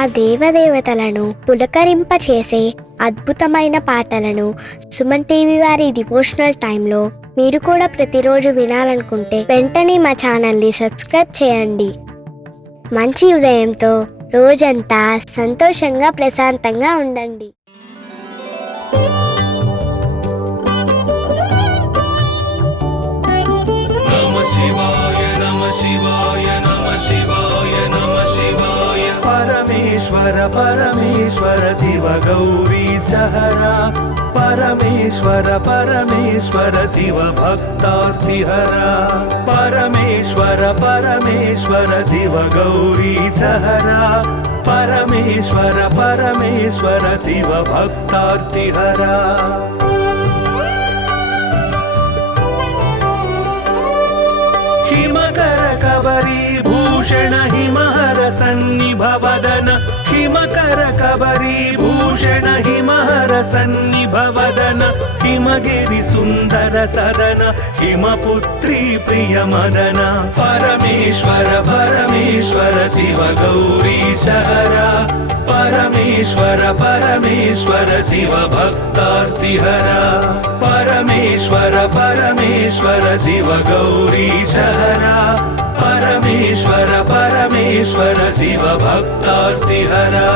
ఆ దేవదేవతలను పులకరింపచేసే అద్భుతమైన పాటలను సుమన్ టీవీ వారి డివోషనల్ టైంలో మీరు కూడా ప్రతిరోజు వినాలనుకుంటే వెంటనే మా ఛానల్ని సబ్స్క్రైబ్ చేయండి. మంచి ఉదయంతో రోజంతా సంతోషంగా ప్రశాంతంగా ఉండండి. परमेश्वर परमेश्वर शिव गौरी सहरा परमेश्वर परमेश्वर शिव भक्तार्तिहरा परमेश्वर परमेश्वर शिव गौरी सहरा परमेश्वर परमेश्वर शिव भक्तार्तिहरा हिमकर कबरी भूषण हिमहर सन्निभवदन हिमकर कबरी भूषण हिमहर सन्निभवदन हिमगिरि सुंदर सदन हिमपुत्री प्रिय मदन परमेश्वर परमेश्वर शिव गौरी सहरा परमेश्वर परमेश्वर शिव भक्तार्तिहरा परमेश्वर परमेश्वर शिव गौरी सहरा परमेश्वर परमेश्वर शिव भक्तार्तिहरा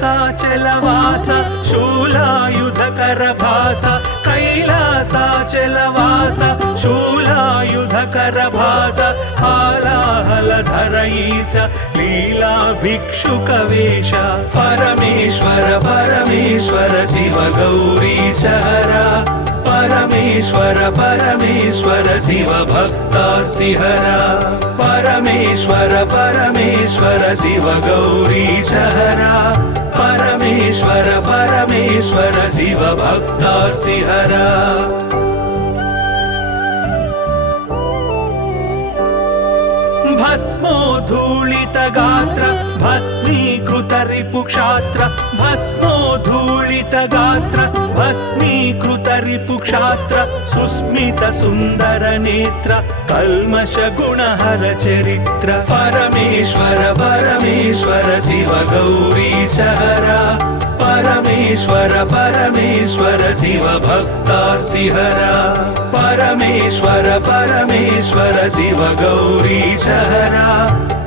कैलासाचलवास शूलायुधकर भास कैलासाचलवास शूलायुधकर भास हालाहलधर ईश लीला भिक्षुकवेश परमेश्वर परमेश्वर शिव गौरी सहरा परमेश्वर परमेश्वर शिव भक्तार्तिहरा परमेश्वर परमेश्वर शिव गौरी सहरा परमेश्वर परमेश्वर शिव भक्तार्तिहरा भस्मोद्धूलित गात्र भस्मीकृत रिपुक्षात्र भस्मोद्धूलित गात्र भस्मीकृत रिपुक्षात्र सुस्मित सुंदर नेत्र कल्मष गुणहर चरित्र परमेश्वर परमेश्वर शिव गौरी सहरा परमेश्वर परमेश्वर शिव भक्तार्तिहरा परमेश्वर परमेश्वर शिव गौरी सहरा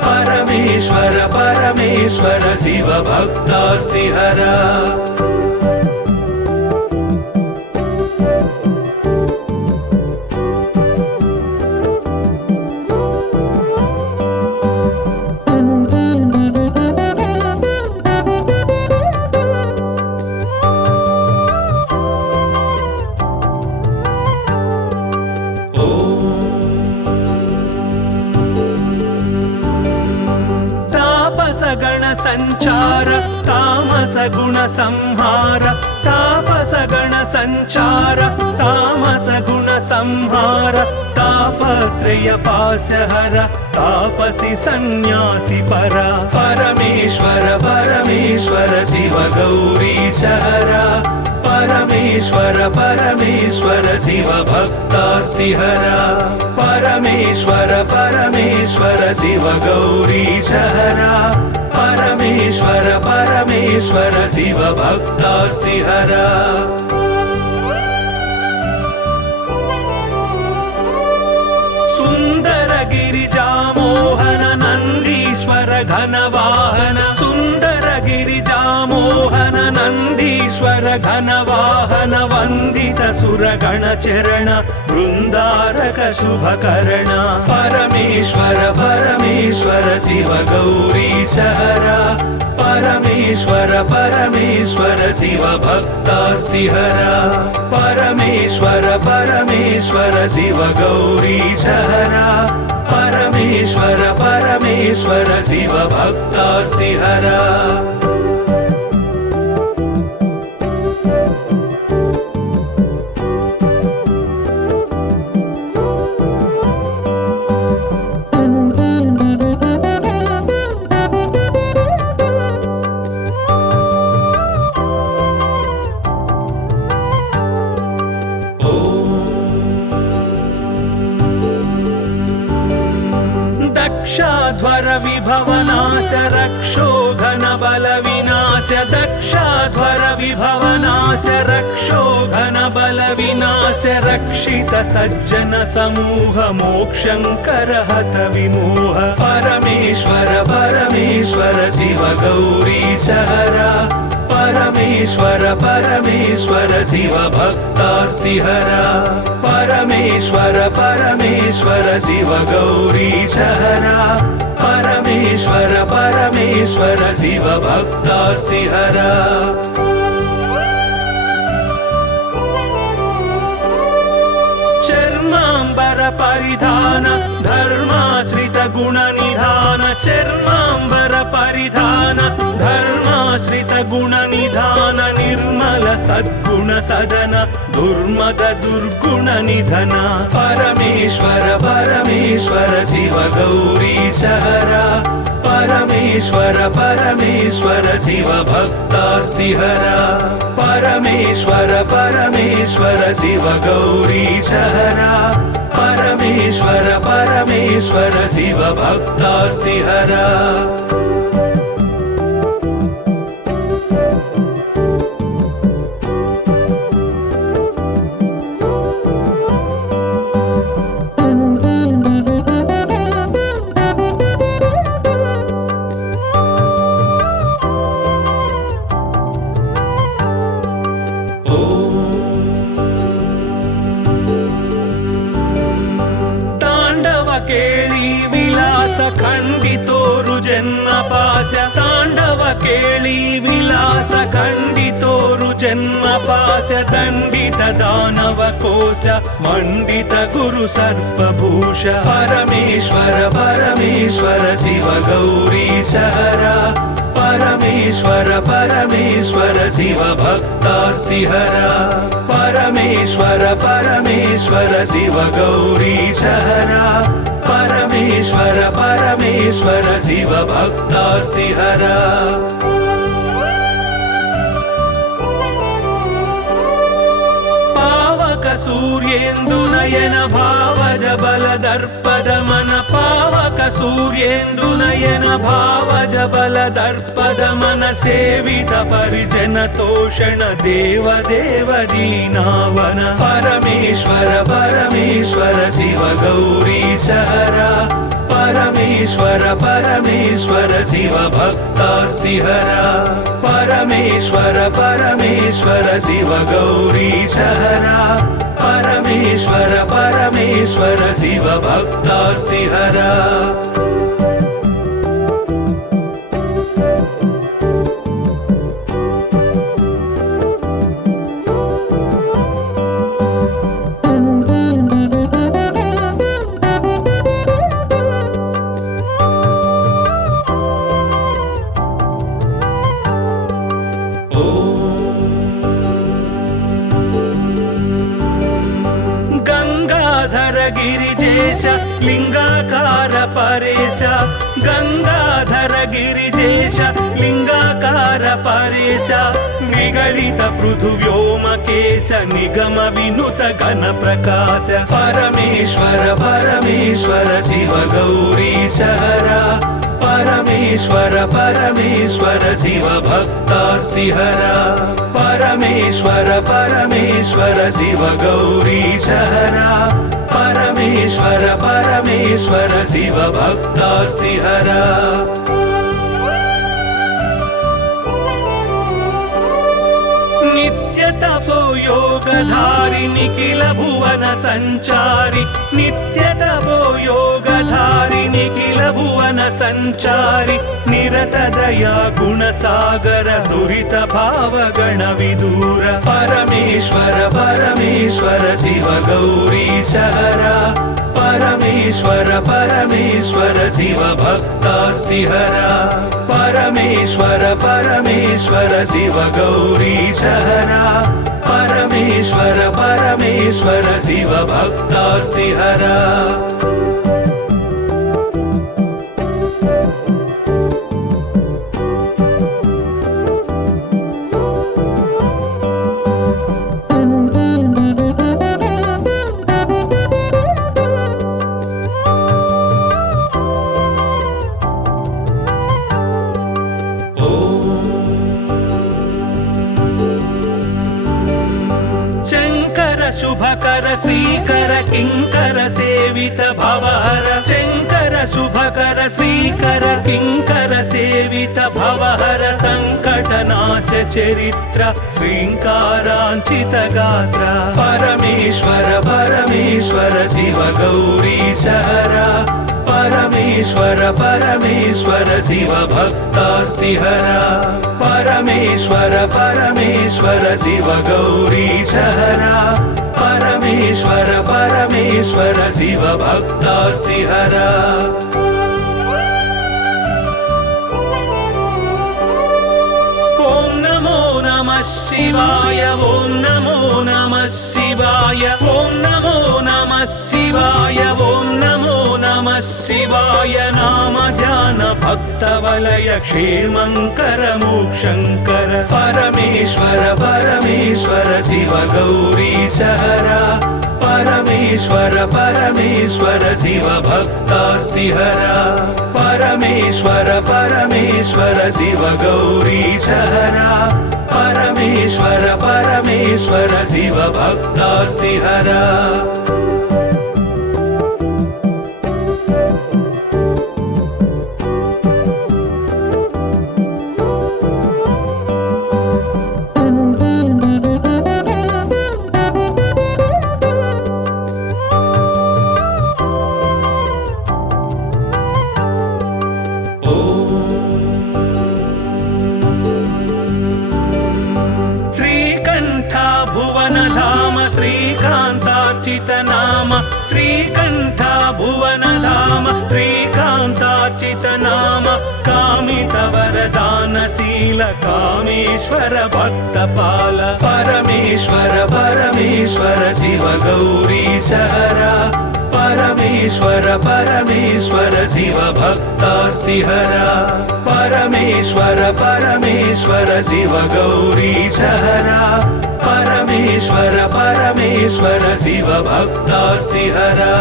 परमेश्वर परमेश्वर शिव भक्तार्तिहरा गण संचार तामस गुण संहार तापस गण संचार तामस गुण संहार तापत्रय पासहर तापसी सन्यासी परा परमेश्वर परमेश्वर शिव गौरी सहरा परमेश्वर परमेश्वर शिव भक्तार्तिहरा परमेश्वर परमेश्वर शिव गौरी सहरा परमेश्वर परमेश्वर शिव भक्तार्तिहरा सुंदर गिरिजा मोहन नंदीश्वर घनवाहन सुंदर गिरिजा मोहन नंदीश्वर घनवाहन वंदित सुरगण चरण वृंदारक शुभकर्ण परमेश्वर परमेश्वर शिव गौरी सहरा परमेश्वर परमेश्वर शिव भक्तार्तिहरा परमेश्वर परमेश्वर शिव गौरी सहरा परमेश्वर परमेश्वर शिव भक्तार्तिहरा दक्षाध्वर विभवनाश रक्षोघन बल विनाश दक्षाध्वर विभवनाश रक्षोघन बल विनाश रक्षित सज्जन समूह मोक्षंकर हत विमोह परमेश्वर परमेश्वर शिव गौरी सहरा परमेश्वर परमेश्वर शिव भक्तार्तिहरा परमेश्वर परमेश्वर शिव गौरी सहरा परमेश्वर परमेश्वर शिव भक्तार्तिहरा चर्मांबर परिधान धर्माश्रित गुण निधान चर्मांबर परिधान धर्माश्रित गुण निधान निर्मल सद्गुण सदन दुर्मद दुर्गुण निधन परमेश्वर परमेश्वर शिव गौरी सहरा परमेश्वर परमेश्वर शिव भक्तार्तिहरा परमेश्वर परमेश्वर शिव गौरी सहरा परमेश्वर परमेश्वर शिव भक्तार्तिहरा ಕೇಳಿ ವಿಲಾಸ ಖಂಡಿತೋರು ಜನ್ಮ ಪಾಶ ತಾಂಡವ ಕೇಳಿ ವಿಲಾಸ ಖಂಡಿತೋರು ಜನ್ಮ ಪಾಶ ದಂಡಿತ ದಾನವ ಕೋಶ ಮಂಡಿತ ಗುರು ಸರ್ಪಭೂಷ ಪರಮೇಶ್ವರ ಪರಮೇಶ್ವರ ಶಿವ ಗೌರಿ ಸಹರ परमेश्वर परमेश्वर शिव भक्तार्तिहरा परमेश्वर परमेश्वर शिव गौरी सहरा परमेश्वर परमेश्वर शिव भक्तार्तिहरा सूर्येन्दु नयन भावज बल दर्पद मन पावक सूर्येन्दु नयन भावज बल दर्पद मन सेवित परिजन तोषण देव देव दीनावन परमेश्वर परमेश्वर शिव गौरी सहरा परमेश्वर परमेश्वर शिव भक्तार्तिहरा परमेश्वर परमेश्वर शिव गौरी सहरा परमेश्वर परमेश्वर शिव भक्तार्तिहरा गिरिजेश लिंगाकार परेश गंगाधर गिरिजेश लिंगाकार परेश निगलित पृथु व्योमकेश निगम विनुत घन प्रकाश परमेश्वर परमेश्वर शिव गौरी सहरा परमेश्वर परमेश्वर शिव भक्तार्तिहरा परमेश्वर परमेश्वर शिव गौरी सहरा परमेश्वर परमेश्वर शिव भक्तार्तिहरा नित्य तपो योगधारि निखिल भुवन संचारि नित्य तपो योगधारि निखिल भुवन संचारि निरत दया गुण सागर दुरित भाव गण विदूर परमेश्वर परमेश्वर शिव गौरी सहरा परमेश्वर परमेश्वर शिव भक्तार्तिहरा परमेश्वर परमेश्वर शिव गौरी सहरा परमेश्वर परमेश्वर शिव भक्तार्तिहरा शुभकर श्रीकर किंकर सेवित भवहर शंकर शुभकर श्रीकर किंकर सेवित भवहर संकटनाश चरित्र श्रींकारांचित गात्र परमेश्वर परमेश्वर शिव गौरी सहरा परमेश्वर परमेश्वर शिव भक्तार्तिहरा परमेश्वर परमेश्वर शिव गौरी सहरा परमेश्वर परमेश्वर शिव भक्तार्तिहरा ओम नमो नमः शिवाय ओम नमो नमः शिवाय ओम नमो नमः शिवाय ओम नमो नमः शिवाय नाम ध्यान भक्त वलय क्षेमंकर मोक्षंकर परमेश्वर परमेश्वर शिव गौरी सहरा परमेश्वर परमेश्वर शिव भक्तार्तिहरा परमेश्वर परमेश्वर शिव गौरी सहरा परमेश्वर परमेश्वर शिव भक्तार्तिहरा नाम श्रीकंठ भुवन धाम श्रीकांतार्चित नाम कामित वरदानशील कामेश्वर भक्तपाल परमेश्वर परमेश्वर शिव गौरी सहरा परमेश्वर परमेश्वर शिव भक्तार्तिहरा परमेश्वर परमेश्वर शिव गौरी सहरा परमेश्वर परमेश्वर शिव भक्तार्तिहरा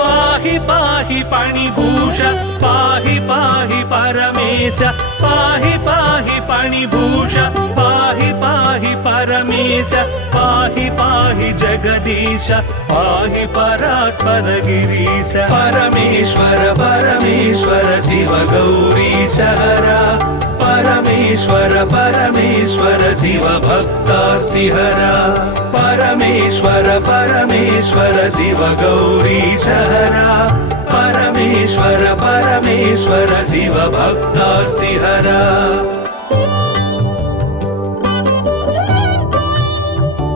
पाहि पाहि पाणिभूष पाहि पाहि परमेश पाहि पाहि पाणिभूष पाहि पाहि परमेश पाहि पाहि जगदीश पाहि परात्पर गिरीश परमेश्वर परमेश्वर शिव गौरी सहरा परमेश्वर परमेश्वर शिव भक्तार्तिहरा परमेश्वर परमेश्वर शिव गौरी सहरा परमेश्वर परमेश्वर शिव भक्तार्तिहरा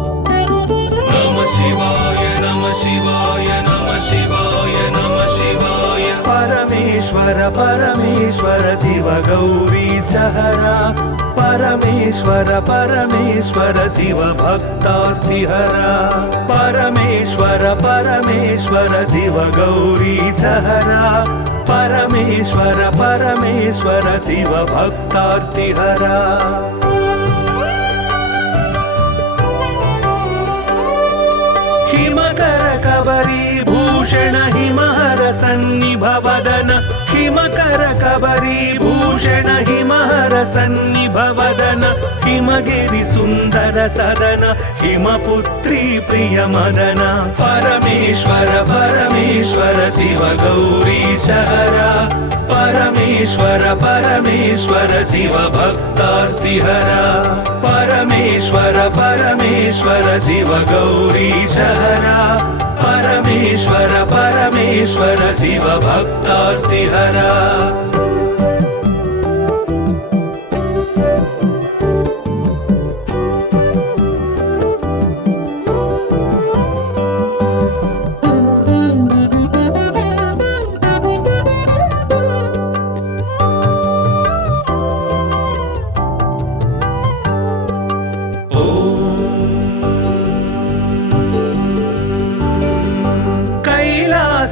नमः शिवाय नमः शिवाय नमः शिवाय नमः शिवाय परमेश्वर परमेश्वर शिव गौरी सहरा परमेश्वर परमेश्वर शिव भक्तार्तिहरा परमेश्वर परमेश्वर शिव गौरी सहरा परमेश्वर परमेश्वर शिव भक्तार्तिहरा हिमकर कबरी भूषण हिमहर सन्निभवदन हिमकर कबरी भूषण हिमहर सन्निभवदन हिमगिरि सुंदर सदन हिमपुत्री प्रिय मदन परमेश्वर परमेश्वर शिव गौरी सहरा परमेश्वर परमेश्वर शिव भक्तार्तिहरा परमेश्वर परमेश्वर शिव गौरी सहरा परमेश्वर परमेश्वर शिव भक्तार्तिहरा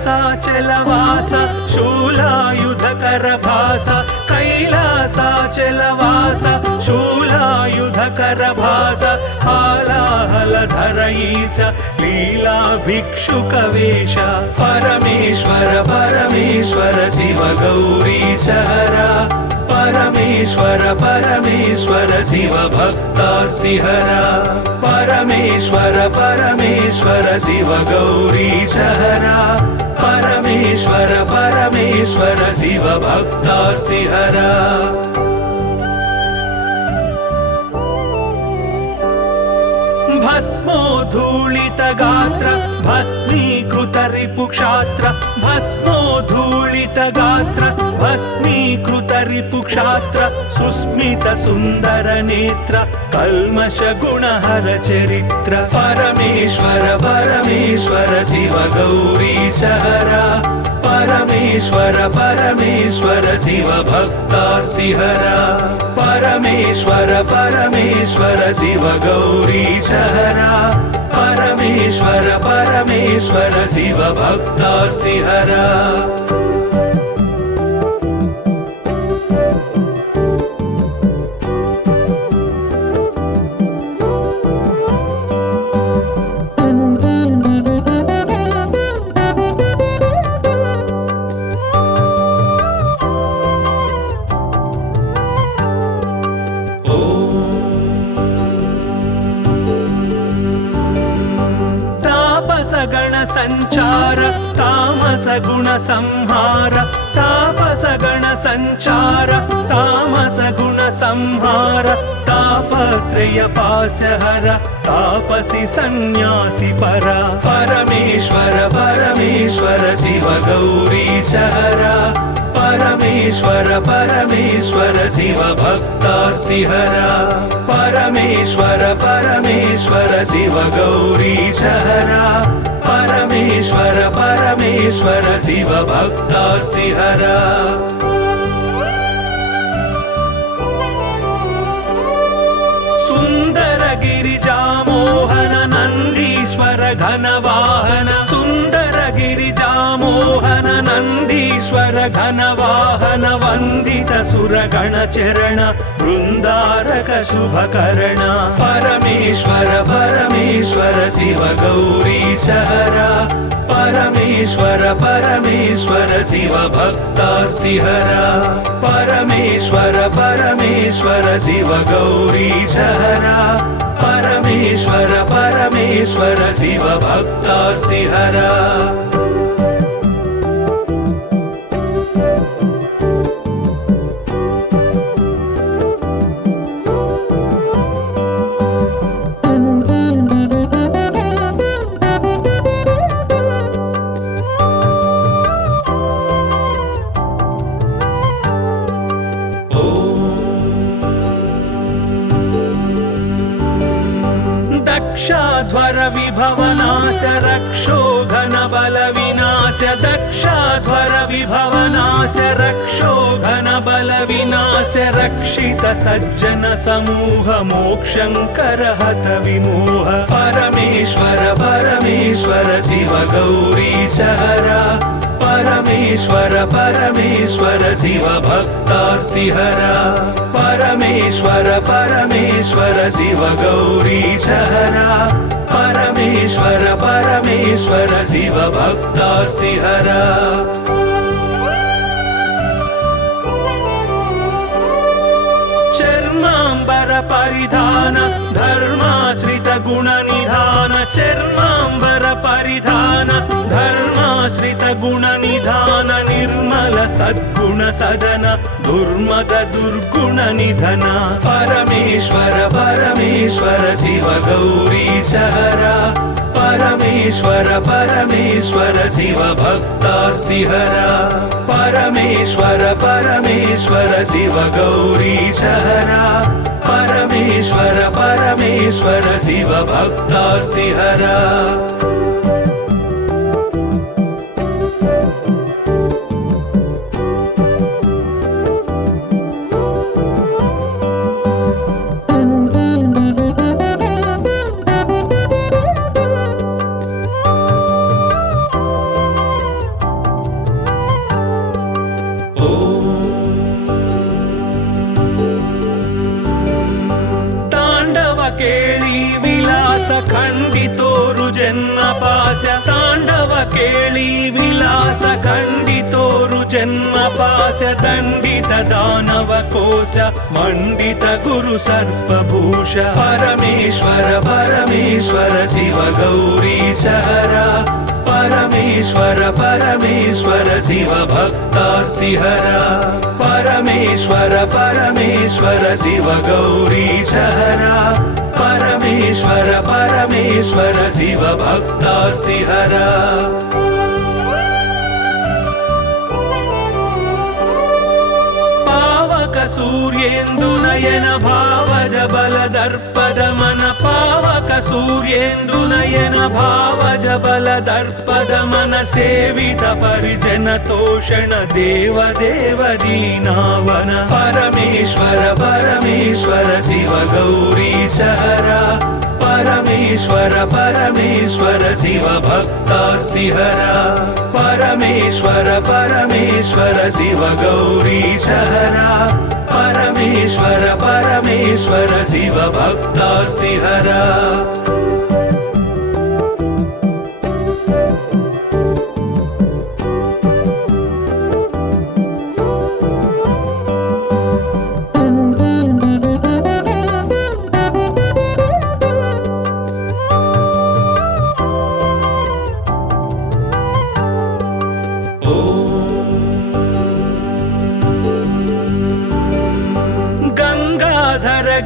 कैलासाचलवास शूलायुधकर भास कैलासाचलवास शूलायुधकर भास हालाहलधर ईश लीला भिक्षुकवेश परमेश्वर परमेश्वर शिव गौरी सहरा परमेश्वर परमेश्वर परमेश्वर शिव भक्तार्तिहरा परमेश्वर परमेश्वर शिव गौरी सहरा परमेश्वर परमेश्वर शिव भक्तार्तिहरा भस्मोद्धूलित गात्र भस्मीकृत रिपुक्षात्र भस्मोद्धूलित गात्र भस्मीकृत रिपुक्षात्र सुस्मित सुंदर नेत्र कल्मष गुणहर चरित्र परमेश्वर परमेश्वर शिव गौरी सहरा परमेश्वर परमेश्वर शिव भक्तार्तिहरा परमेश्वर परमेश्वर शिव गौरी सहरा परमेश्वर परमेश्वर शिव भक्तार्तिहरा गण संचार तामस गुण संहार तापस गण संचार तामस गुण संहार तापत्रय पासहर तापसी सन्यासी परा परमेश्वर परमेश्वर शिव गौरी सहरा परमेश्वर परमेश्वर शिव भक्तार्तिहरा परमेश्वर परमेश्वर शिव गौरी सहरा परमेश्वर परमेश्वर शिव भक्तार्तिहरा सुंदर गिरिजा मोहन नंदीश्वर घन वाहन सुंदर गिरिजा मोहन नंदीश्वर घन वाहन वंदित सुरगण चरण वृंदारक शुभकरण परमेश्वर परमेश्वर शिव गौरी सहरा परमेश्वर परमेश्वर शिव भक्तार्तिहरा परमेश्वर परमेश्वर शिव गौरी सहरा परमेश्वर परमेश्वर शिव भक्तार्तिहरा दक्षाध्वर विभवनाश रक्षो घन बल विनाश दक्षाध्वर विभवनाश रक्षो घन बल विनाश रक्षित सज्जन समूह मोक्षंकर हत विमोह परमेश्वर परमेश्वर शिव गौरी सहरा परमेश्वर परमेश्वर शिव भक्तार्तिहरा परमेश्वर परमेश्वर शिव गौरी सहरा परमेश्वर परमेश्वर शिव भक्तार्तिहरा चर्मांबर परिधान धर्माश्रित गुण निधान चर्मांबर परिधान धर्माश्रित गुण निधान निर्मल सद्गुण सदन दुर्मद दुर्गुण निधन परमेश्वर परमेश्वर शिव गौरी सहरा परमेश्वर परमेश्वर शिव भक्तार्तिहरा परमेश्वर परमेश्वर शिव गौरी सहरा परमेश्वर परमेश्वर शिव भक्तार्तिहरा केळी विलास खंडितोरु जन्म पाश तांडव केळी विलास खंडितोरु जन्म पाश दण्डित दानव कोश मण्डित गुरु सर्पभूष परमेश्वर परमेश्वर शिव गौरीश हरा परमेश्वर परमेश्वर शिव भक्तार्तिहरा परमेश्वर परमेश्वर शिव गौरीश हरा परमेश्वर परमेश्वर शिव भक्तार्तिहरा पावक सूर्येन्दुनयन भावज बलदर्पदमन पावक सूर्येन्दुनयन भावज बलदर्पदमन सेवित परिजन तोषण देव देव दीनावन परमेश्वर परमेश्वर शिव गौरीश हरा परमेश्वर परमेश्वर शिव भक्तार्तिहरा परमेश्वर परमेश्वर शिव गौरीश हरा परमेश्वर परमेश्वर शिव भक्तार्तिहरा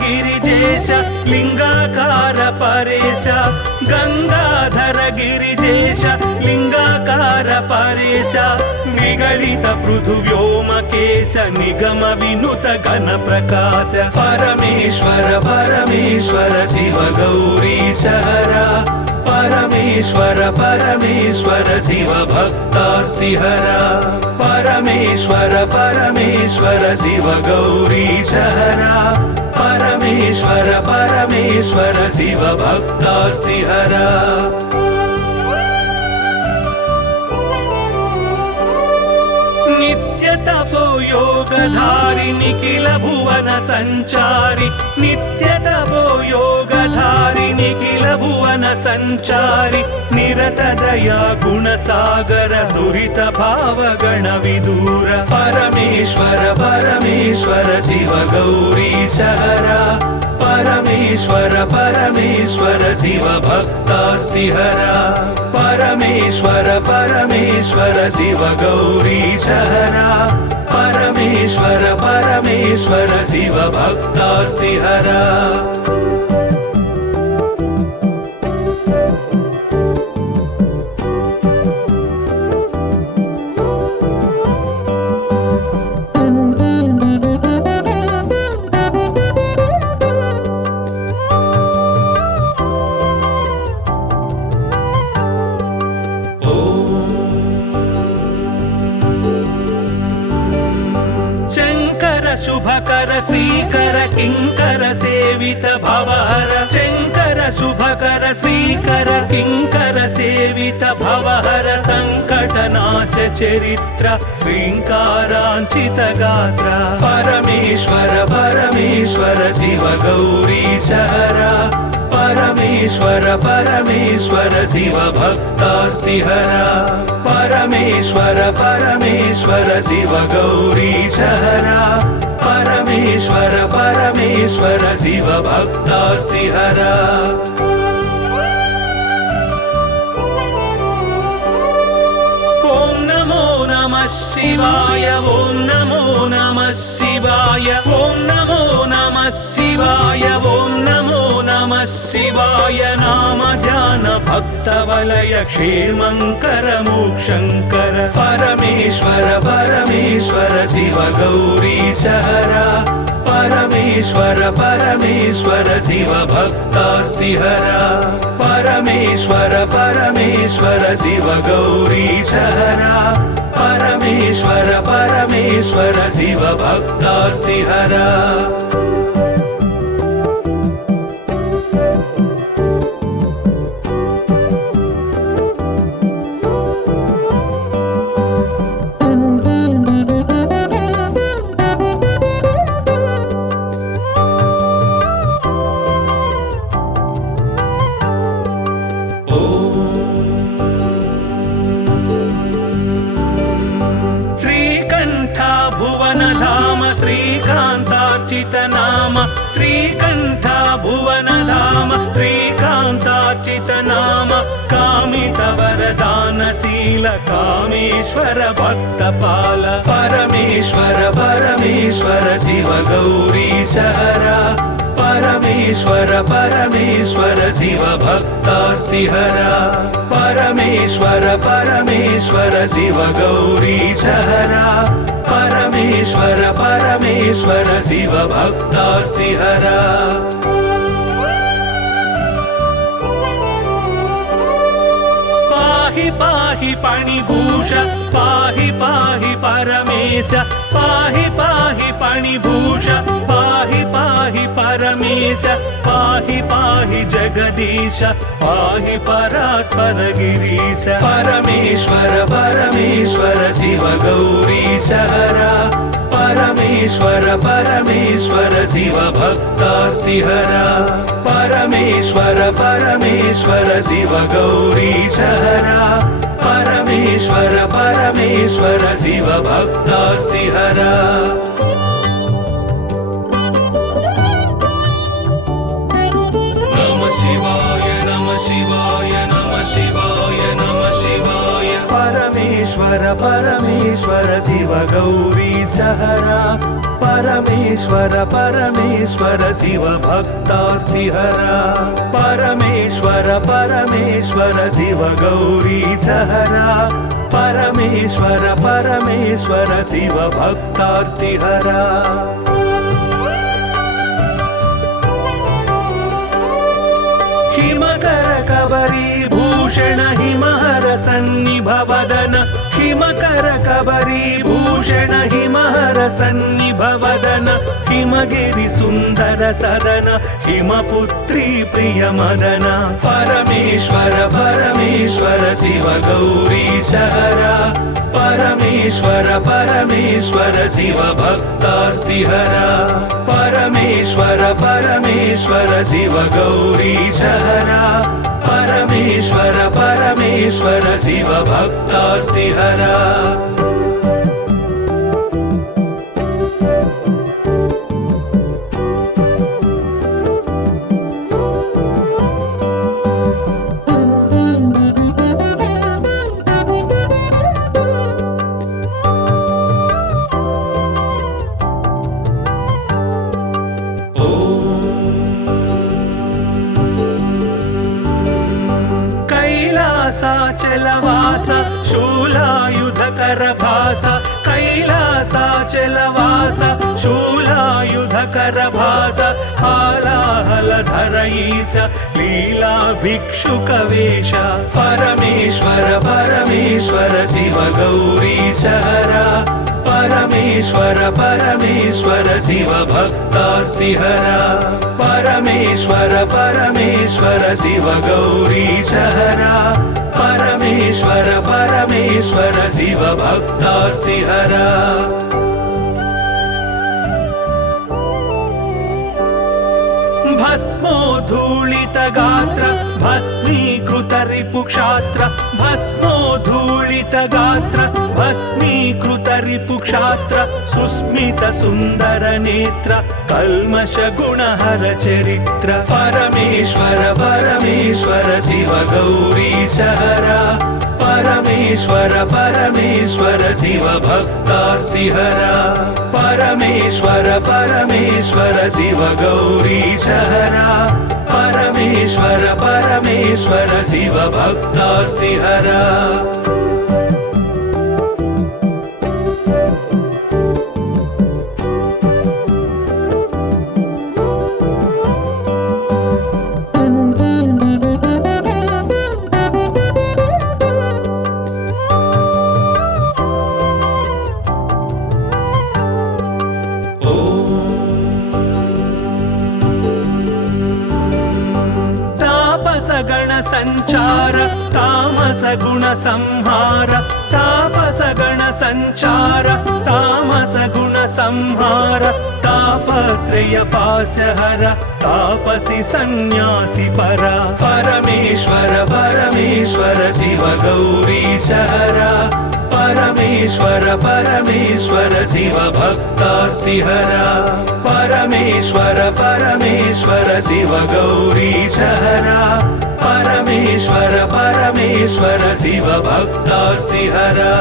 गिरिजेश लिंगाकार परेश गंगाधर गिरिजेश लिंगाकार परेश निगलित पृथुव्योमकेश निगम विनुत घन प्रकाश परमेश्वर परमेश्वर शिव गौरीश हरा परमेश्वर परमेश्वर शिव भक्तार्तिहरा परमेश्वर परमेश्वर शिव गौरीश हरा परमेश्वर परमेश्वर शिव भक्तार्तिहरा नित्य तपो योगधारि निखिल भुवन संचारि नित्य तपो योगधारि निखिल भुवन संचारि निरत दया गुण सागर दुरित भाव गण विदूर परमेश्वर परमेश्वर शिव गौरीश हरा परमेश्वर परमेश्वर शिव भक्तार्तिहरा परमेश्वर परमेश्वर शिव गौरीश हरा परमेश्वर परमेश्वर शिव भक्तार्तिहरा शुभकर श्रीकर किंकर सेवित भवहर शंकर शुभकर श्रीकर किंकर सेवित भवहर संकटनाश चरित्र श्रींकारांचित गात्र परमेश्वर परमेश्वर शिव गौरीश हरा परमेश्वर परमेश्वर शिव भक्तार्तिहरा परमेश्वर परमेश्वर शिव गौरीश हरा परमेश्वर परमेश्वर शिव भक्तार्तिहरा ओम नमो नमः शिवाय ओम नमो नमः शिवाय ओम नमो नमः शिवाय ओम नमो नमः शिवाय नाम ध्यान भक्त वलय क्षेमंकर मोक्षंकर परमेश्वर परमेश्वर शिव गौरीश हरा परमेश्वर परमेश्वर शिव भक्तार्तिहरा परमेश्वर परमेश्वर शिव गौरीश हरा परमेश्वर परमेश्वर शिव भक्तार्तिहरा नाम श्रीकण्ठ भुवनधाम श्रीकान्तार्चित नाम कामितवरदानशील कामेश्वर भक्तपाल परमेश्वर परमेश्वर शिव गौरीश हरा परमेश्वर परमेश्वर शिव भक्तार्तिहरा परमेश्वर परमेश्वर शिव गौरीश हरा परमेश्वर परमेश्वर शिव भक्तार्तिहरा पाहि पाहि पणिभूष पाहि पाहि परमेश पाहि पाहि पणिभूष पाहि पाहि परमेश पाहि पाहि जगदीश पाहि परात्पर गिरीश परमेश्वर परमेश्वर शिव गौरीश हरा परमेश्वर परमेश्वर शिव भक्तार्तिहरा परमेश्वर परमेश्वर शिव गौरीश हरा परमेश्वर परमेश्वर शिव भक्तार्तिहरा नमः शिवाय नमः शिवाय नमः शिवाय नमः शिवाय परमेश्वर परमेश्वर शिव गौरीश हरा परमेश्वर परमेश्वर शिव भक्तार्तिहरा परमेश्वर परमेश्वर शिव गौरीश हरा परमेश्वर परमेश्वर शिव भक्तार्तिहरा हिमकर कबरी भूषण हिमहर सन्निभवदन हिमकर कबरी भूषण हिमहर सन्निभवदन हिमगिरि सुन्दर सदन हिमपुत्री प्रिय मदन परमेश्वर परमेश्वर शिव गौरीश हरा परमेश्वर परमेश्वर शिव भक्तार्तिहरा परमेश्वर परमेश्वर शिव गौरीश हरा परमेश्वर परमेश्वर शिव भक्तार्तिहरा कैलासाचलवास शूलायुधकर भास कैलासाचलवास शूलायुधकर भास हालाहलधर ईश लीला भिक्षुकवेश परमेश्वर परमेश्वर शिव गौरीश हरा परमेश्वर परमेश्वर शिव भक्तार्तिहरा परमेश्वर परमेश्वर शिव गौरीश हरा परमेश्वर परमेश्वर शिव भक्तार्तिहरा भस्मोद्धूलित गात्र भस्मीकृत रिपुक्षात्र भस्मोद्धूलित गात्र भस्मीकृत रिपुक्षात्र सुस्मित सुन्दर नेत्र कल्मष गुणहर चरित्र परमेश्वर परमेश्वर शिव गौरीश हरा परमेश्वर परमेश्वर शिव भक्तार्तिहरा परमेश्वर परमेश्वर शिव गौरीश हरा परमेश्वर परमेश्वर शिव भक्तार्तिहरा गण संचार तामस गुण संहार तापस गण संचार तामस गुण संहार तापत्रय पासहर तापसी सन्यासी परा परमेश्वर परमेश्वर शिव गौरीश हरा परमेश्वर परमेश्वर शिव भक्तार्तिहरा परमेश्वर परमेश्वर शिव गौरीशहरा परमेश्वर परमेश्वर शिव भक्तार्तिहरा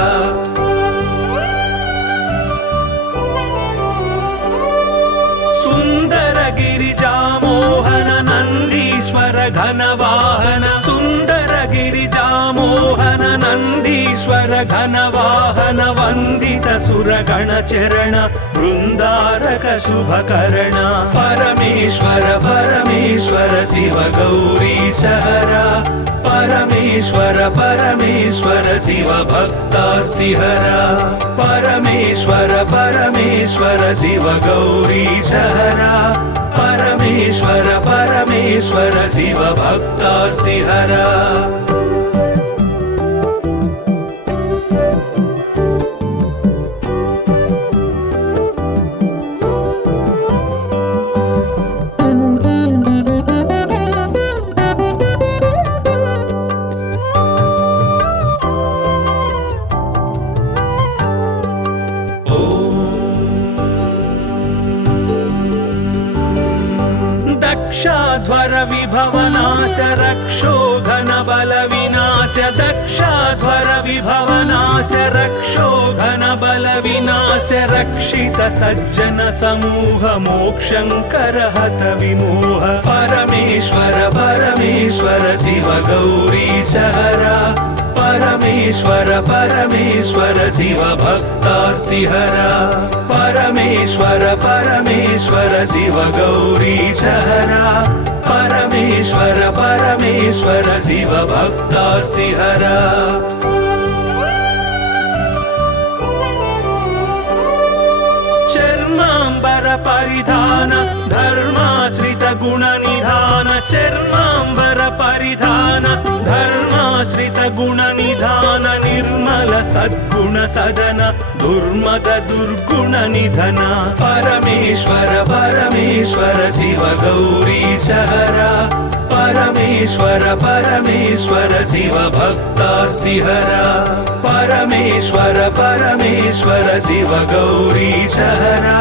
सुंदर गिरिजामोहन नंदीश्वर घनवाहन सुंदर गिरिजामोहन नंदीश्वर घनवाहन वंदित सुरगण चरण वृंदारक शुभकरण परमेश्वर परमेश्वर शिव गौरीशहरा परमेश्वर परमेश्वर शिव भक्तार्तिहरा परमेश्वर परमेश्वर शिव गौरीशहरा परमेश्वर परमेश्वर शिव भक्तार्तिहरा दक्षाध्वर विभवनाश रक्षो घन बल विनाश दक्षाध्वर विभवनाश रक्षो घन बल विनाश रक्षित सज्जन समूह मोक्षंकर हत विमोह परमेश्वर परमेश्वर शिव गौरीशहरा परमेश्वर परमेश्वर शिव भक्तार्तिहरा परमेश्वर परमेश्वर शिव गौरीशहरा परमेश्वर परमेश्वर शिव भक्तार्तिहरा चर्मांबर परिधान धर्माश्रित गुण निधान चर्मांबर परिधान धर्माश्रित गुण निधान निर्मल सद्गुण सदन दुर्मद दुर्गुण निधन परमेश्वर परमेश्वर शिव गौरीशहरा परमेश्वर परमेश्वर शिव भक्तार्तिहरा परमेश्वर परमेश्वर शिव गौरीशहरा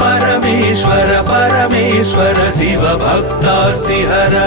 परमेश्वर परमेश्वर शिव भक्तार्तिहरा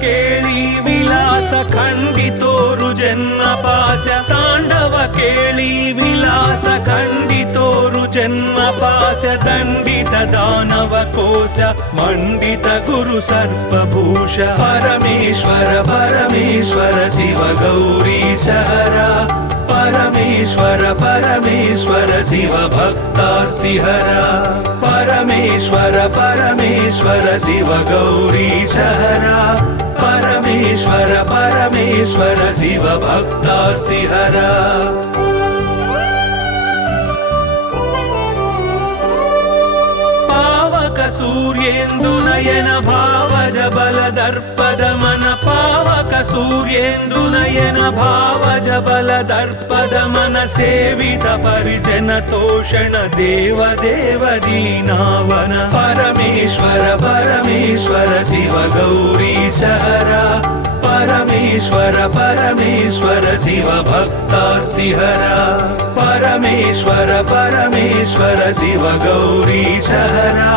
केळी विलास खंडितोरु जन्म पाश तांडव केळी विलास खंडितोरु जन्म पाश दंडित दानव कोश मंडित गुरु सर्पभूष परमेश्वर परमेश्वर शिव गौरीशहरा परमेश्वर परमेश्वर शिव भक्तार्तिहरा परमेश्वर परमेश्वर शिव गौरीशहरा परमेश्वर परमेश्वर शिव भक्तार्तिहरा पावक सूर्येन्दु नयन भावज बल दर्पद मन पावक सूर्येन्दु नयन भावज बल दर्पद मन सेवित परिजन तोषण देव देव दीनावन परमेश्वर परमेश्वर शिव गौरीशहरा परमेश्वर परमेश्वर शिव भक्तार्तिहरा परमेश्वर परमेश्वर शिव गौरीशहरा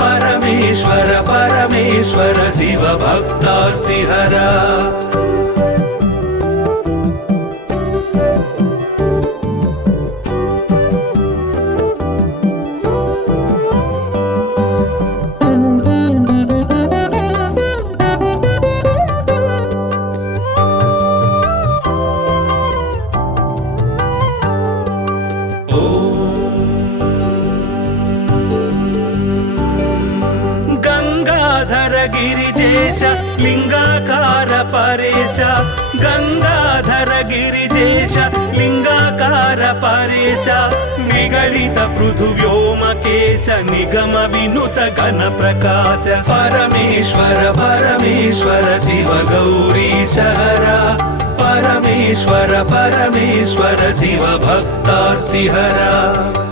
परमेश्वर परमेश्वर शिव भक्तार्तिहरा गंगाधर गिरिजेश लिंगाकार परेश गंगाधर गिरिजेश लिंगाकार परेश निगलित पृथुव्योमकेश निगम विनुत गण प्रकाश परमेश्वर परमेश्वर शिव गौरीश हरा परमेश्वर परमेश्वर शिव भक्तार्तिहरा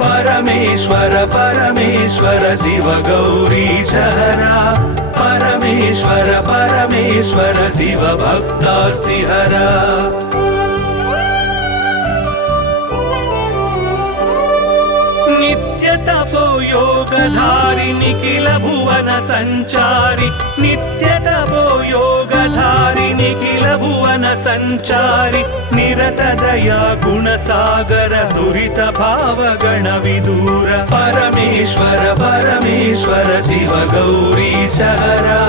परमेश्वर परमेश्वर शिव गौरीश हरा परमेश्वर परमेश्वर शिव भक्तार्तिहरा नित्य तपो योगधारि निखिल भुवन संचारि नित्य तपो योगधारि निखिल भुवन संचारि निरत दया गुण सागर दुरित भाव गण विदूर परमेश्वर परमेश्वर शिव गौरीश हरा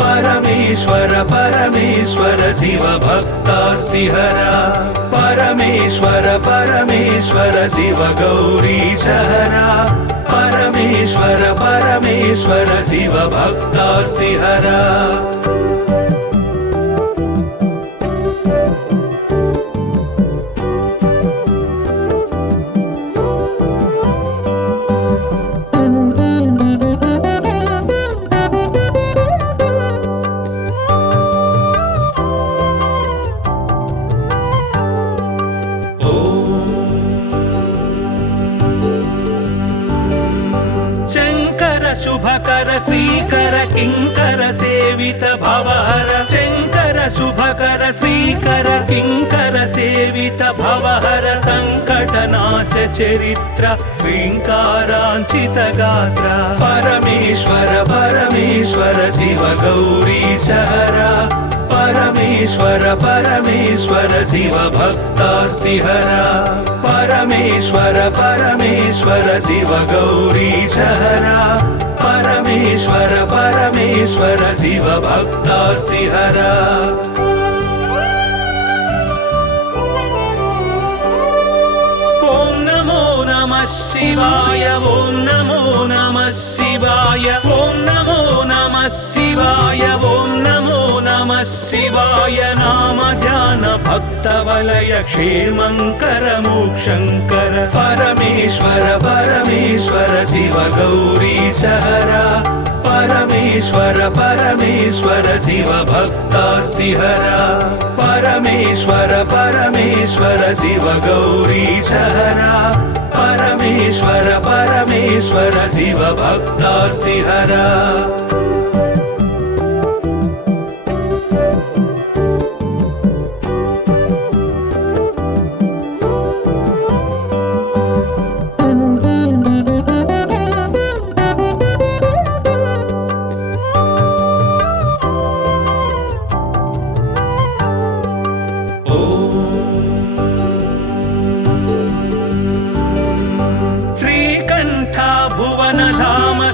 परमेश्वर परमेश्वर शिव भक्तार्तिहरा परमेश्वर परमेश्वर शिव गौरीश हरा परमेश्वर परमेश्वर शिव भक्तार्तिहरा शुभकर श्रीकर किंकर सेवित भवहर शंकर शुभकर श्रीकर किंकर सेवित भवहर संकटनाश चरित्र श्रींकारांचित गात्र परमेश्वर परमेश्वर शिव गौरीश हरा परमेश्वर परमेश्वर शिव भक्तार्तिहरा परमेश्वर परमेश्वर शिव गौरीश हरा परमेश्वर परमेश्वर शिव भक्तार्तिहरा ओम नमो नमः शिवाय ओम नमो नमः शिवाय ओम नमो नमः शिवाय ओम नमो नमः शिवाय नाम ध्यान भक्त वलय क्षेमंकर मोक्षंकर परमेश्वर परमेश्वर शिव गौरीश हरा परमेश्वर परमेश्वर शिव भक्तार्तिहरा परमेश्वर परमेश्वर शिव गौरीश हरा परमेश्वर परमेश्वर शिव भक्तार्तिहरा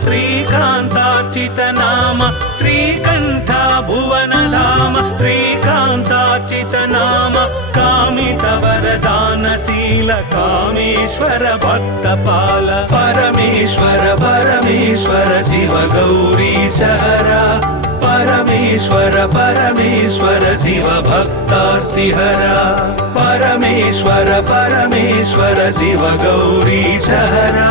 श्रीकांतार्चित नाम श्रीकंठ भुवन धाम श्रीकांतार्चित नाम कामित वरदानशील कामेश्वर भक्तपाल परमेश्वर परमेश्वर शिव गौरीश हरा परमेश्वर परमेश्वर शिव भक्तार्तिहरा परमेश्वर परमेश्वर शिव गौरीश हरा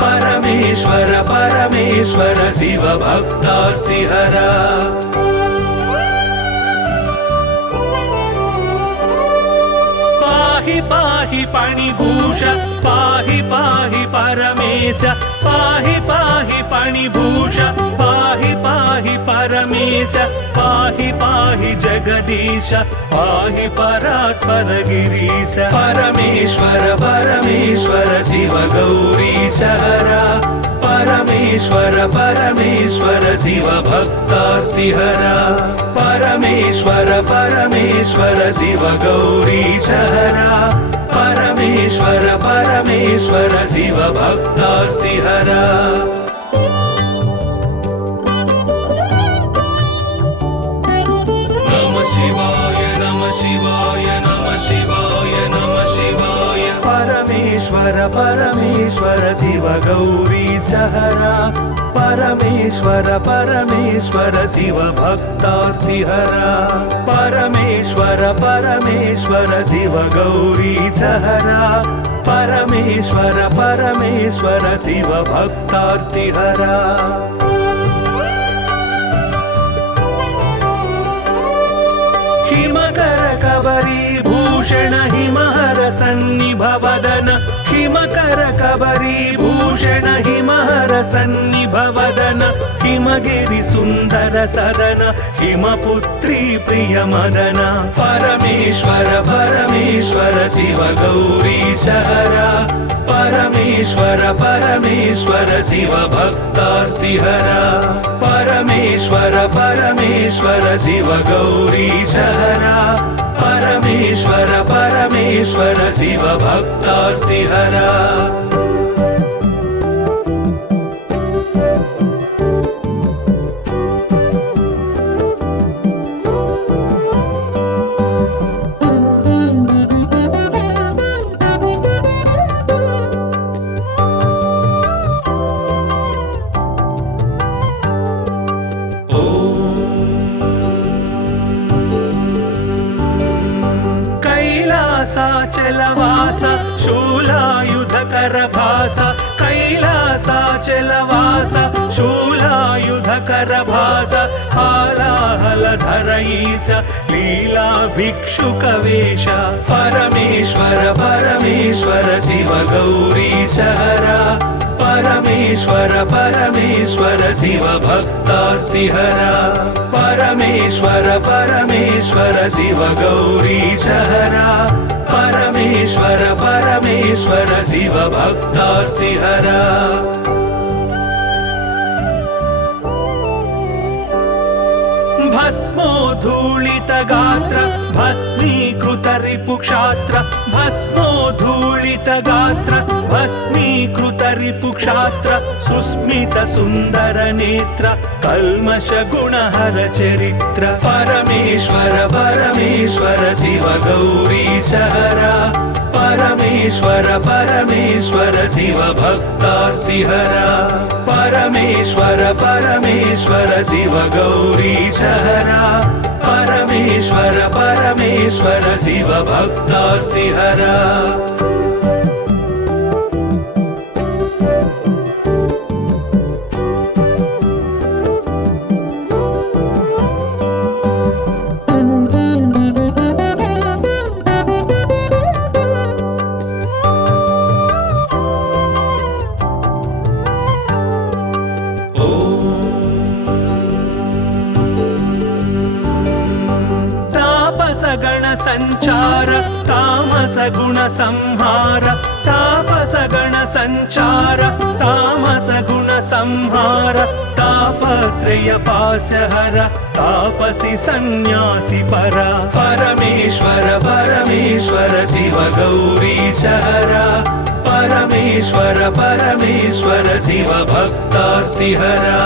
परमेश्वर परमेश्वर शिव भक्तार्तिहरा पाहि पाहि पाणिभूष पाहि पाहि परमेश पाहि पाहि पाणिभूष पाहि पाहि परमेश पाहि पाहि जगदीश पाहि परात्पर गिरीश परमेश्वर परमेश्वर शिव गौरीश हरा परमेश्वर परमेश्वर शिव भक्तार्तिहरा परमेश्वर परमेश्वर शिव गौरीश हरा परमेश्वर परमेश्वर शिव भक्तार्तिहरा नमः शिवाय नमः शिवाय नमः शिवाय नमः शिवाय परमेश्वर परमेश्वर शिव गौरीश हरा परमेश्वर परमेश्वर शिव भक्तार्तिहरा परमेश्वर परमेश्वर शिव गौरी सहरा परमेश्वर परमेश्वर शिव भक्तार्तिहरा हिमकर कबरी भूषण हिमहर सन्निभवदन हिमकर कबरी भूषण हिमहर सन्निभवदन हिमगिरि सुन्दर सदन हिमपुत्री प्रिय मदन परमेश्वर परमेश्वर शिव गौरी सहरा परमेश्वर परमेश्वर शिव भक्तार्तिहरा परमेश्वर परमेश्वर शिव गौरी सहरा परमेश्वर परमेश्वर शिव भक्तार्तिहरा कैलासाचलवास शूलायुधकर भास कैलासाचलवास शूलायुधकर भास हालाहलधर ईश लीला भिक्षुकवेश परमेश्वर परमेश्वर शिव गौरी सहरा परमेश्वर परमेश्वर शिव भक्तार्तिहरा परमेश्वर परमेश्वर शिव गौरी सहरा परमेश्वर परमेश्वर शिव भक्तार्तिहरा भस्मोद्धूलित गात्र भस्मीकृत रिपुक्षात्र भस्मोद्धूलित गात्र भस्मीकृत रिपुक्षात्र सुस्मित सुन्दर नेत्र कल्मष गुणहर चरित्र परमेश्वर परमेश्वर शिव गौरी सहरा परमेश्वर परमेश्वर शिव भक्तार्तिहरा परमेश्वर परमेश्वर शिव गौरी सहरा परमेश्वर परमेश्वर शिव भक्तार्तिहरा गण संचार तामस गुण संहार तापस गण संचार तामस गुण संहार तापत्रय पाशहर तापसी सन्यासी परा परमेश्वर परमेश्वर शिव गौरी सहरा परमेश्वर परमेश्वर शिव भक्तार्तिहरा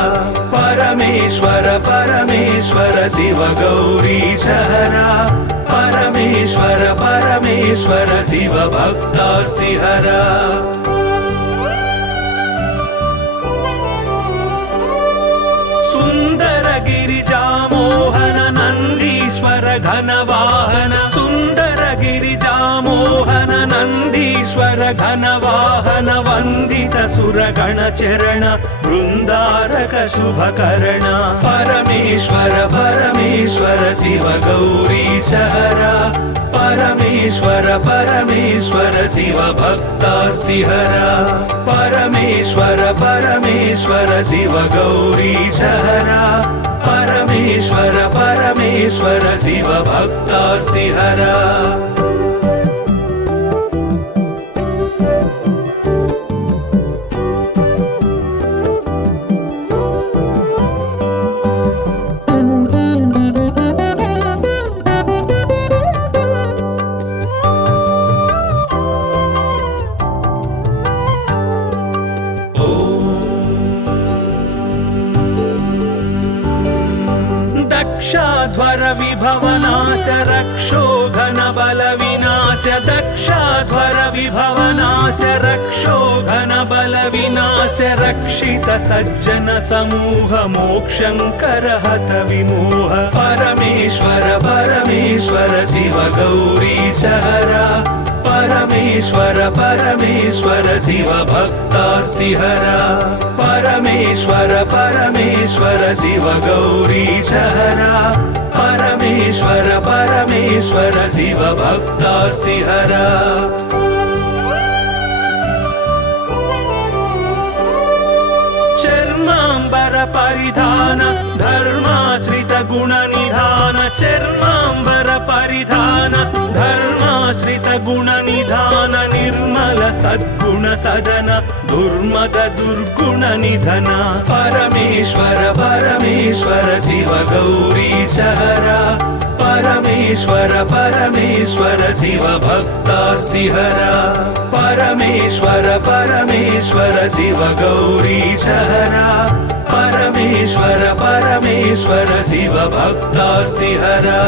परमेश्वर परमेश्वर शिव गौरी सहरा परमेश्वर परमेश्वर शिव भक्तार्तिहरा सुंदर गिरिजा मोहन नंदीश्वर घनवाहन सुंदर गिरिजा मोहन नंदीश्वर घनवाहन वंदित सुरगण चरण वृंदारक शुभकर्ण परमेश्वर परमेश्वर शिव गौरी सहरा परमेश्वर परमेश्वर शिव भक्तार्तिहरा परमेश्वर परमेश्वर शिव गौरी सहरा परमेश्वर परमेश्वर शिव भक्तार्तिहरा दक्षाध्वर विभवनाश रक्षो घन बल विनाश दक्ष वंशाध्वर विभवनाश रक्षोघन बल विनाश रक्षित सज्जन समूह मोक्षंकर हत विमोह परमेश्वर परमेश्वर शिव गौरी सहरा परमेश्वर परमेश्वर शिव भक्तार्तिहरा परमेश्वर परमेश्वर शिव गौरी सहरा परमेश्वर परमेश्वर शिव भक्तार्तिहरा चर्मांबर परिधान धर्माश्रित गुण निधान चर्मांबर परिधान धर्माश्रित गुण निधान निर्मल सद्गुण सदन दुर्मद दुर्गुण निधन परमेश्वर परमेश्वर शिव गौरी सहरा परमेश्वर परमेश्वर शिव भक्तार्तिहरा परमेश्वर परमेश्वर शिव गौरी सहरा परमेश्वर परमेश्वर शिव भक्तार्तिहरा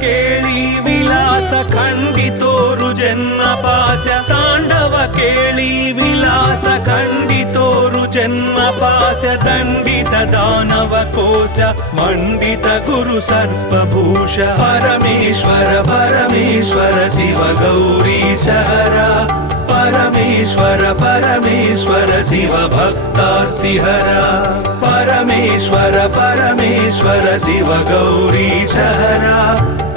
केळी विलास खंडितोरु जन्म पाश तांडव केळी विलास खंडितोरु जन्म पाश दंडित दानव कोश मंडित गुरु सर्पभूष परमेश्वर परमेश्वर शिव गौरी सहरा परमेश्वर परमेश्वर शिव भक्तार्तिहरा परमेश्वर परमेश्वर शिव गौरी सहरा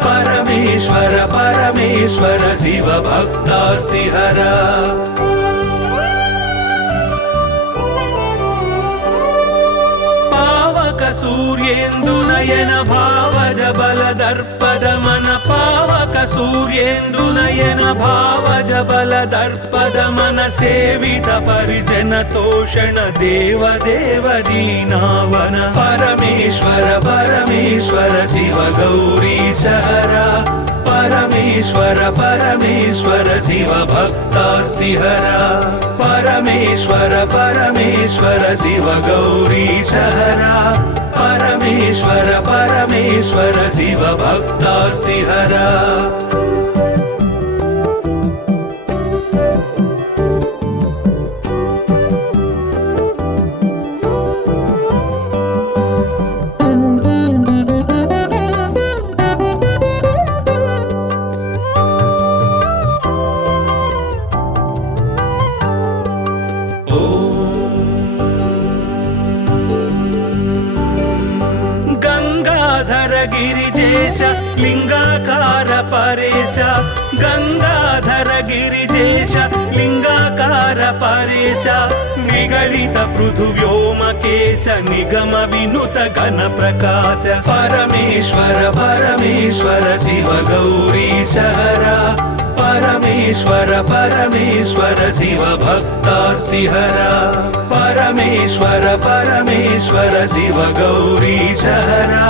परमेश्वर परमेश्वर शिव भक्तार्तिहरा सूर्येन्दु नयन भावज बल दर्पद मन पावक सूर्येन्दु नयन भावज बल दर्पद मन सेवित परिजन तोषण देव देव दीनावन परमेश्वर परमेश्वर शिव गौरी सहरा परमेश्वर परमेश्वर शिव भक्तार्तिहरा परमेश्वर परमेश्वर शिव गौरी सहरा परमेश्वर परमेश्वर शिव भक्तार्तिहरा गिरिजेश लिंगाकार परेश गंगाधर गिरिजेश लिंगाकार परेश निगलित पृथुव्योमकेश निगम विनुत घन प्रकाश परमेश्वर परमेश्वर शिव गौरी सहरा परमेश्वर परमेश्वर शिव भक्तार्तिहरा परमेश्वर परमेश्वर शिव गौरी सहरा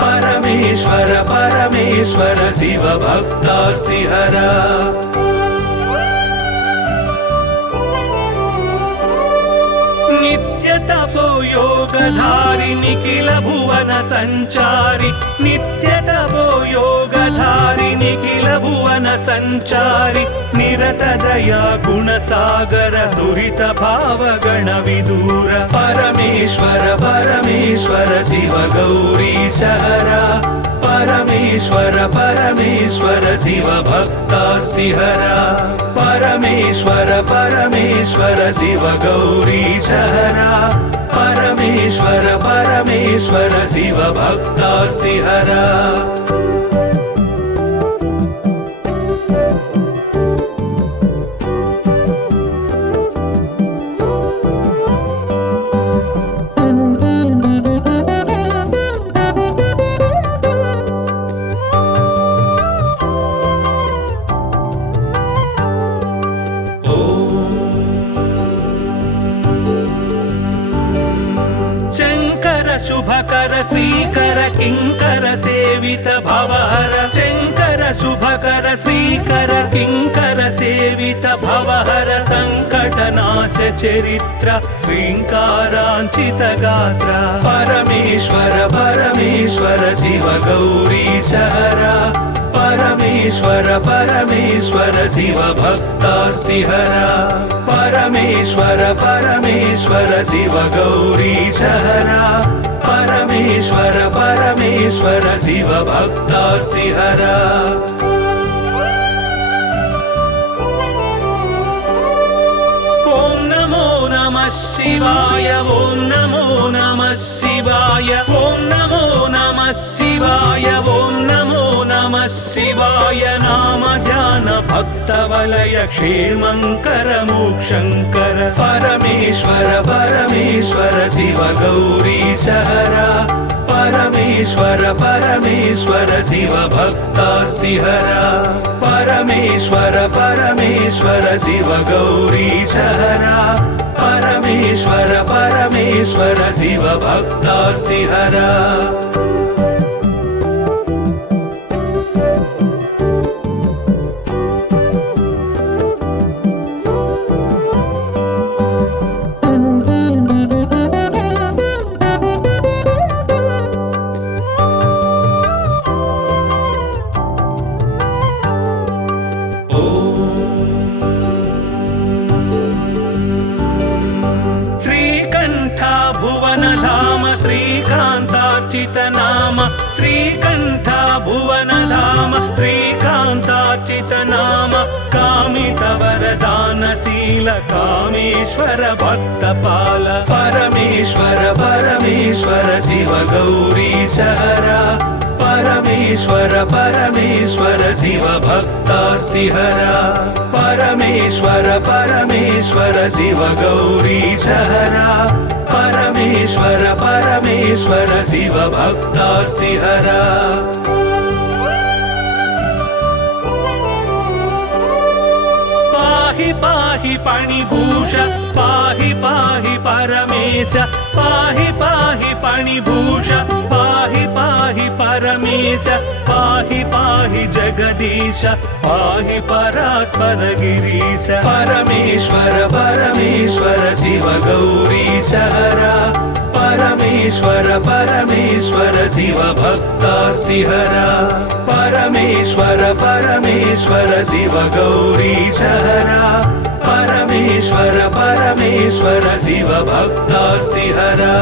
परमेश्वर परमेश्वर शिव भक्तार्तिहरा नित्य तपो योगधारि निखिल भुवन संचारि नित्य तपो योगधारि निखिल भुवन संचारि निरत दया गुण सागर दुरित भाव गण विदूर परमेश्वर परमेश्वर शिव गौरी सहरा परमेश्वर परमेश्वर शिव भक्तार्तिहरा परमेश्वर परमेश्वर शिव गौरी सहरा परमेश्वर परमेश्वर शिव भक्तार्तिहरा श्रीकर किङ्कर सेवित भवहर शङ्कर शुभकर श्रीकर किङ्कर सेवित भवहर सङ्कटनाश चरित्र श्रीङ्काराञ्चित गात्र परमेश्वर परमेश्वर शिव गौरी सहरा परमेश्वर परमेश्वर शिव भक्तार्तिहरा परमेश्वर परमेश्वर शिव गौरी सहरा परमेश्वर परमेश्वर शिव भक्तार्तिहरा ॐ नमो नमः शिवाय ॐ नमो नमः शिवाय ॐ नमो नमः शिवाय ॐ नमो नमः शिवाय नाम ध्यान भक्तवलय क्षेमङ्कर मोक्षङ्कर परमेश्वर परमेश्वर शिव गौरी सहरा परमेश्वर परमेश्वर शिव भक्तार्तिहरा परमेश्वर परमेश्वर शिव गौरी सहरा परमेश्वर परमेश्वर शिव भक्तार्तिहरा श्रीकान्तार्चित नाम श्रीकण्ठ भुवन धाम श्रीकान्तार्चित नाम कामित वरदानशील कामेश्वर भक्तपाल परमेश्वर परमेश्वर शिव गौरी सहरा परमेश्वर परमेश्वर शिव भक्तार्तिहरा परमेश्वर परमेश्वर शिव गौरी सहरा परमेश्वर परमेश्वर शिव भक्तार्तिहरा पाहि पाहि पणिभूष पाहि पाहि परमेश पाहि पाहि पणिभूष पाहि पाहि परमेश पाहि पाहि जगदीश पाहि परात्पर गिरीश परमेश्वर परमेश्वर शिव गौरी सहरा परमेश्वर परमेश्वर शिव भक्तार्तिहरा परमेश्वर परमेश्वर शिव गौरी सहरा परमेश्वर परमेश्वर शिव भक्तार्तिहरा